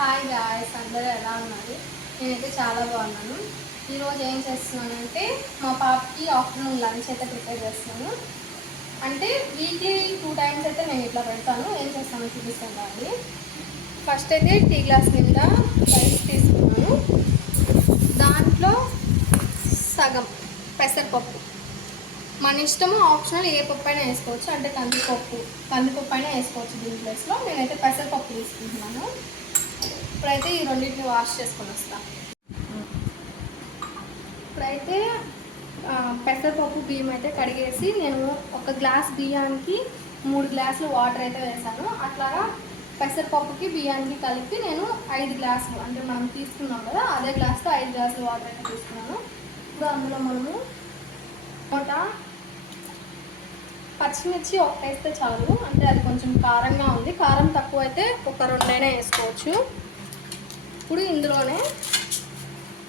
Hi guys, అందరూ ఎలా ఉన్నారు? నేనైతే చాలా బాగున్నాను. ఈరోజు ఏం చేస్తున్నానంటే మా పాపకి ఆఫ్టర్నూన్ లంచ్ అయితే ప్రిపేర్ చేస్తున్నాను. అంటే వీక్లీ 2 టైమ్స్ అయితే నేను ఇట్లా పెడతాను. ఏం చేస్తానో చూపిస్తాను కానీ ఫస్ట్ అయితే టీ గ్లాస్ నిండా రైస్ తీసుకున్నాను. దాంట్లో సగం పెసరపప్పు, మన ఇష్టము, ఆప్షనల్ ఏ పప్పు అయినా వేసుకోవచ్చు. అంటే కందిపప్పు అయినా వేసుకోవచ్చు దీని ప్లేస్లో. నేనైతే పెసరపప్పు తీసుకుంటున్నాను. ఇప్పుడైతే ఈ రెండింటిని వాష్ చేసుకొని వస్తాను. ఇప్పుడైతే పెసరపప్పు బియ్యం అయితే కడిగేసి నేను ఒక గ్లాస్ బియ్యానికి 3 గ్లాసులు వాటర్ అయితే వేసాను. అట్లాగా పెసరపప్పుకి బియ్యానికి కలిపి నేను 5 గ్లాసులు, అంటే మనం తీసుకున్నాం కదా అదే గ్లాస్తో 5 గ్లాసులు వాటర్ అయితే తీసుకున్నాను. ఇప్పుడు అందులో మనము పచ్చిమిర్చి ఒకటేస్తే చాలు, అంటే అది కొంచెం కారంగా ఉంది. కారం తక్కువ అయితే ఒక 2 అయినా వేసుకోవచ్చు. ఇప్పుడు ఇందులోనే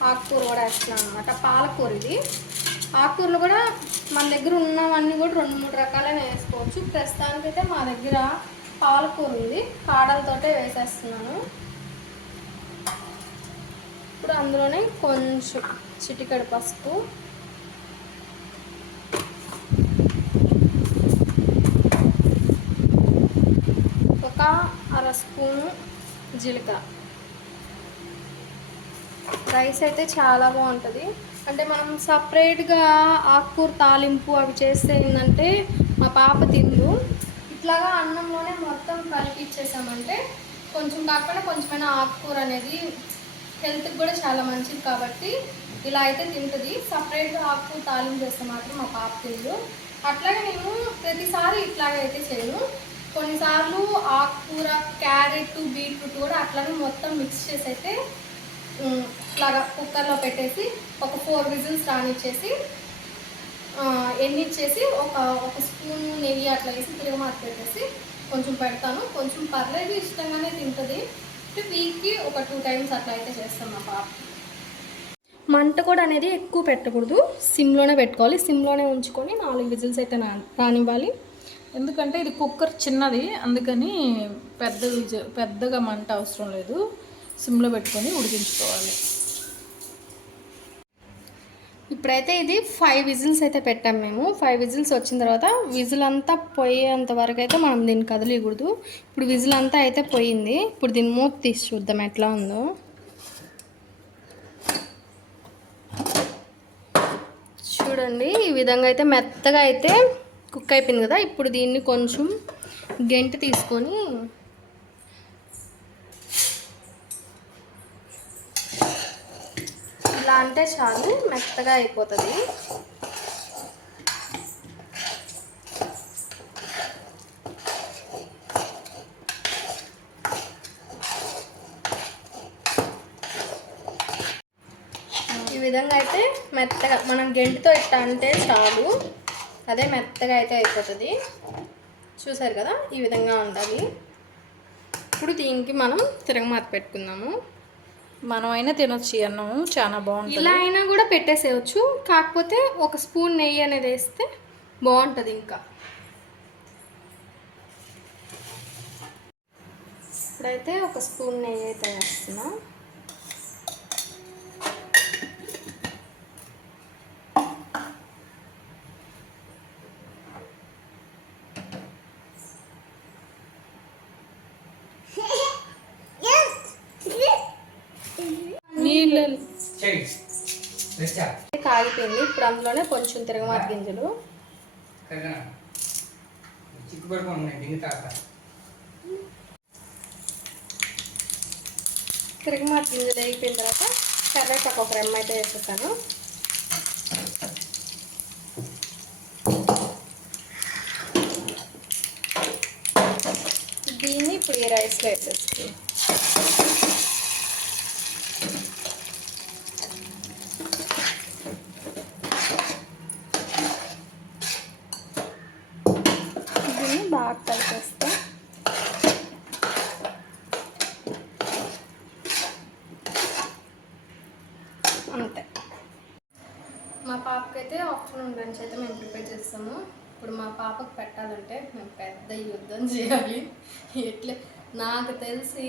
ఆకుకూర కూడా వేస్తున్నాను అనమాట. పాలకూర. ఇది ఆకుకూరలు కూడా మన దగ్గర ఉన్నవన్నీ కూడా 2-3 రకాలైన వేసుకోవచ్చు. ప్రస్తుతానికైతే మా దగ్గర పాలకూర ఉంది, కాడలతోటే వేసేస్తున్నాను. ఇప్పుడు అందులోనే కొంచెం చిటికెడు పసుపు, ఒక 1/2 స్పూను జీలకర్ర. రైస్ అయితే చాలా బాగుంటుంది. అంటే మనం సపరేట్గా ఆకుకూర తాలింపు అవి చేస్తే ఏంటంటే మా పాప తిందు. ఇట్లాగా అన్నంలోనే మొత్తం కలిపి ఇచ్చేసామంటే కొంచెం కాకుండా కొంచెమైనా ఆకుకూర అనేది హెల్త్కి కూడా చాలా మంచిది కాబట్టి ఇలా అయితే తింటుంది. సపరేట్గా ఆకుకూర తాలింపు చేస్తే మాత్రం మా పాప తిందు. అట్లాగే నేను ప్రతిసారి ఇట్లాగైతే చేయను. కొన్నిసార్లు ఆకుకూర, క్యారెట్, బీట్రూట్ కూడా అట్లానే మొత్తం మిక్స్ చేసి అయితే ఇట్లాగా కుక్కర్లో పెట్టేసి ఒక 4 విజిల్స్ రానిచ్చేసి ఎన్నిచ్చేసి ఒక స్పూన్ నెయ్యి అట్లా వేసి తిరగమాత పెట్టేసి కొంచెం పెడతాను. కొంచెం పర్లేదు, ఇష్టంగానే తింటుంది. వీక్కి ఒక 2 టైమ్స్ అట్లా అయితే చేస్తాం మా పాప. మంట కూడా అనేది ఎక్కువ పెట్టకూడదు, సిమ్లోనే పెట్టుకోవాలి. సిమ్లోనే ఉంచుకొని 4 విజిల్స్ అయితే రానివ్వాలి. ఎందుకంటే ఇది కుక్కర్ చిన్నది, అందుకని పెద్దగా మంట అవసరం లేదు. సిమ్లో పెట్టుకొని ఉడికించుకోవాలి. ఇప్పుడైతే ఇది 5 విజిల్స్ అయితే పెట్టాం మేము. 5 విజిల్స్ వచ్చిన తర్వాత విజిల్ అంతా పోయేంత వరకు అయితే మనం దీన్ని కదిలియకూడదు. ఇప్పుడు విజిల్ అంతా అయితే పోయింది. ఇప్పుడు దీన్ని మూత తీసి చూద్దాం ఎట్లా ఉందో. చూడండి, ఈ విధంగా అయితే మెత్తగా అయితే కుక్ అయిపోయింది కదా. ఇప్పుడు దీన్ని కొంచెం గెంటి తీసుకొని ఇలా అంటే చాలు, మెత్తగా అయిపోతుంది. ఈ విధంగా అయితే మెత్తగా మనం గెంటితో ఇట్లా అంటే చాలు, అదే మెత్తగా అయితే అయిపోతుంది. చూసారు కదా, ఈ విధంగా ఉండాలి. ఇప్పుడు దీనికి మనం తిరగమాత పెట్టుకుందాము. మనం అయినా తినొచ్చు అన్నము, చాలా బాగుంటుంది. ఇలా అయినా కూడా పెట్టేసేయచ్చు, కాకపోతే ఒక స్పూన్ నెయ్యి అనేది వేస్తే బాగుంటుంది. ఇంకా ఇప్పుడైతే ఒక స్పూన్ నెయ్యి అయితే వేస్తున్నా. కాగిపోయింది. ఇప్పుడు అందులోనే కొంచెం తిరగమాత గింజలు, తిరగమాత గింజలు అయిపోయిన తర్వాత కర్రేపాకు ఒక రెమ్మ అయితే వేసేసాను. దీన్ని ఇప్పుడు ఈ రైస్లో వేసేస్తాను. బాగా కలిపేస్తా. అంతే. మా పాపకైతే ఆఫ్టర్నూన్ లంచ్ అయితే మేము ప్రిపేర్ చేస్తాము. ఇప్పుడు మా పాపకు పెట్టాలంటే మేము పెద్ద యుద్ధం చేయాలి. ఎట్లా నాకు తెలిసి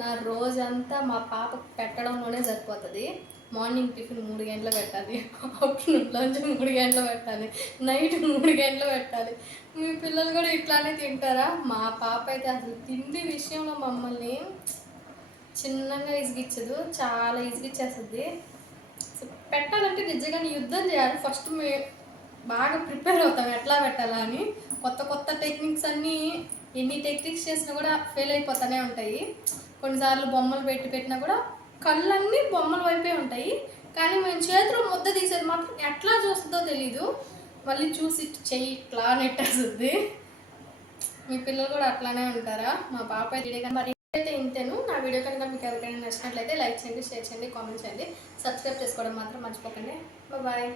నా రోజంతా మా పాపకు పెట్టడంలోనే సరిపోతుంది. మార్నింగ్ టిఫిన్ 3 గంటలు పెట్టాలి, ఆఫ్టర్నూన్ లంచ్ 3 గంటలు పెట్టాలి, నైట్ 3 గంటలు పెట్టాలి. మీ పిల్లలు కూడా ఇట్లానే తింటారా? మా పాప అయితే అసలు తిండి విషయంలో మమ్మల్ని చిన్నగా ఇసిగిచ్చదు, చాలా ఇసిగిచ్చేస్తుంది. పెట్టాలంటే నిజంగానే యుద్ధం చేయాలి. ఫస్ట్ బాగా ప్రిపేర్ అవుతాం ఎట్లా పెట్టాలా అని. కొత్త కొత్త టెక్నిక్స్ అన్నీ ఎన్ని టెక్నిక్స్ చేసినా కూడా ఫెయిల్ అయిపోతూనే ఉంటాయి. కొన్నిసార్లు బొమ్మలు పెట్టినా కూడా కళ్ళన్నీ బొమ్మల వైపే ఉంటాయి, కానీ మేము చేతిలో ముద్ద తీసేది మాత్రం ఎట్లా చూస్తుందో తెలీదు. మళ్ళీ చూసి చెయ్యి ఇట్లా నెట్టేస్తుంది. మీ పిల్లలు కూడా అట్లానే ఉంటారా? మా పాప మరి అయితే ఇంతేను. నా వీడియో కనుక మీకు ఎవరికైనా నచ్చినట్లయితే లైక్ చేయండి, షేర్ చేయండి, కామెంట్ చేయండి, సబ్స్క్రైబ్ చేసుకోవడం మాత్రం మర్చిపోకండి. బాయ్.